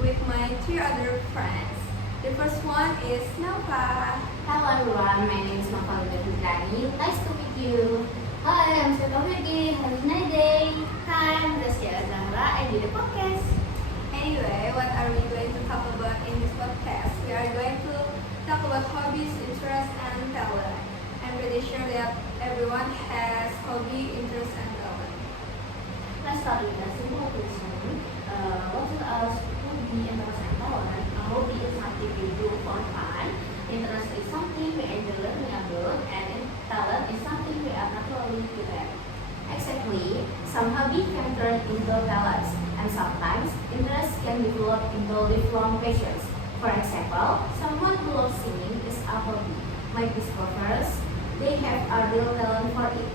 with my three other friends. The first one is Nova. Hello everyone, my name is Nova Fitrani. Nice to meet you. Hi, I'm Seta Virgi. Have a nice day. Hi, I'm Gracia Zahra. I did a podcast. Anyway, what are we going to talk about in this podcast? We are going to talk about hobbies, interests, and talent. I'm pretty sure that everyone has hobby, interests, and talent. Let's start with a simple question. What is our hobby, interest, and talent? A hobby is something we do for fun. Interest is something we enjoy learning about, and talent is something we are naturally good at. Exactly, some hobby can turn into talents, and sometimes interest can develop into lifelong passions. For example, someone who loves singing is a hobby. Might discovers they have a real talent for it.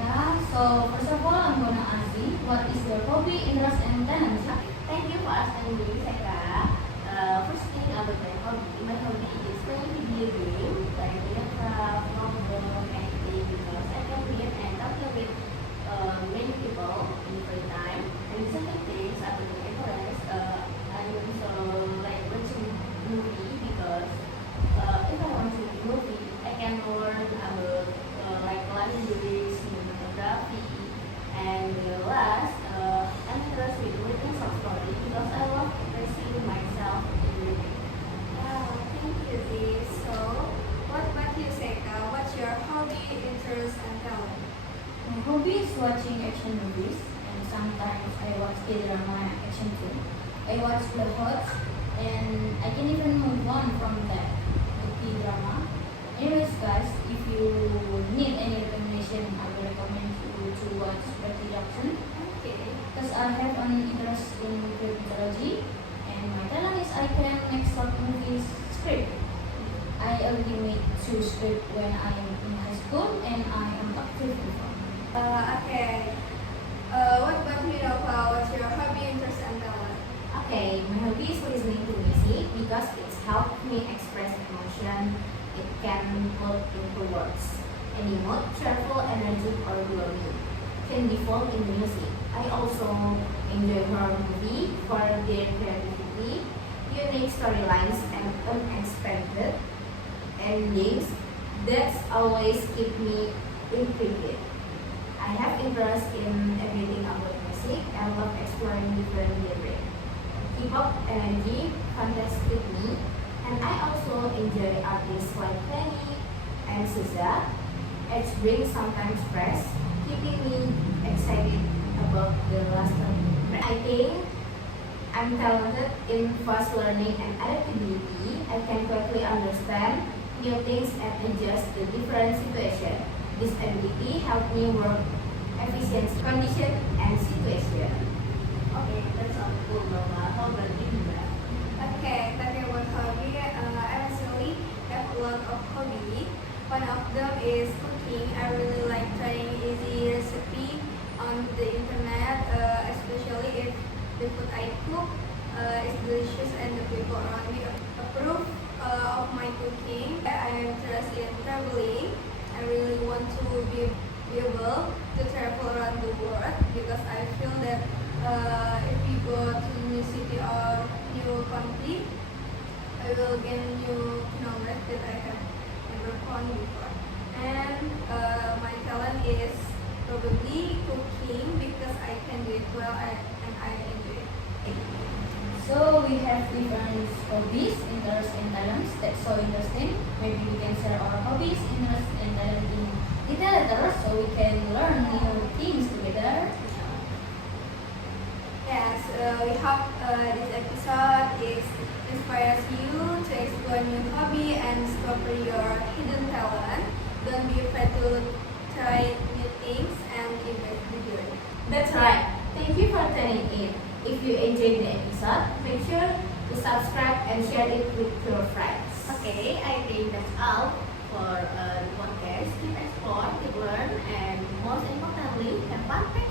Yeah, so first of all, I'm gonna ask you, what is your hobby, interest, and talent? Thank you for asking me, Sarah. First thing about my hobby is playing video game, like Minecraft, novel, anything, because I can read and talk with many people in free time. And the second thing, about the interest, I also like watching movie because if I want to movie, I can learn about like language, cinematography, and the last, I'm interested in reading some story because I love expressing myself in reading. Wow, thank you, Dee. So, what about you, Seka? What's your hobby, interest, and talent? My hobby is watching action movies, and sometimes I watch K-drama action too. I watch The Hot, and I can even move on from that to K-drama. Anyways, guys, if you need any recommendation, I will recommend you to watch Percy Jackson. Okay. Because I have an interest in Greek mythology, and my talent is I can make short movies script. I already made 2 scripts when I am in high school, and I am active before. Okay. What about you, Nova? What's your hobby, interest, and talent? Okay, my hobby is listening to music because it's helped me express emotion. It can put into words. Any mood, cheerful, energetic, or gloomy can be found in music. I also enjoy horror movie for their creativity, unique storylines, and unexpected endings that always keep me intrigued. I have interest in everything about music and love exploring different genres. Hip hop, R&B, fantastic me, and I also enjoy artists like Penny and SZA. It brings sometimes fresh, keeping me excited about the last time. I think I'm talented in fast learning and adaptability. I can quickly understand new things and adjust to different situations. This ability helps me work efficient condition and situation. Okay, that's all cool, Nova. How about you? Okay, talking about hobby, I actually have a lot of hobby. One of them is cooking. I really like trying easy recipe on the internet, especially if the food I cook is delicious and the people around me approve of my cooking. I am interested in traveling. I really want to be able to travel around the world because I feel that if we go to new city or new country, I will gain new knowledge that I have never found before. And my talent is probably cooking because I can do it well and I enjoy it. So we have different hobbies, interests, and talents. That's so interesting. Maybe we can share our hobbies, interests, and talent in detail later, so we can learn new things together. Yes, we hope this episode inspires you to explore new hobby and discover your hidden talent. Don't be afraid to try new things and invest the journey. That's right. Thank you for tuning in. If you enjoyed the episode, make sure to subscribe and share it with your friends. Okay, I think that's all for the podcast. Keep explore, keep learn, and most importantly, have fun.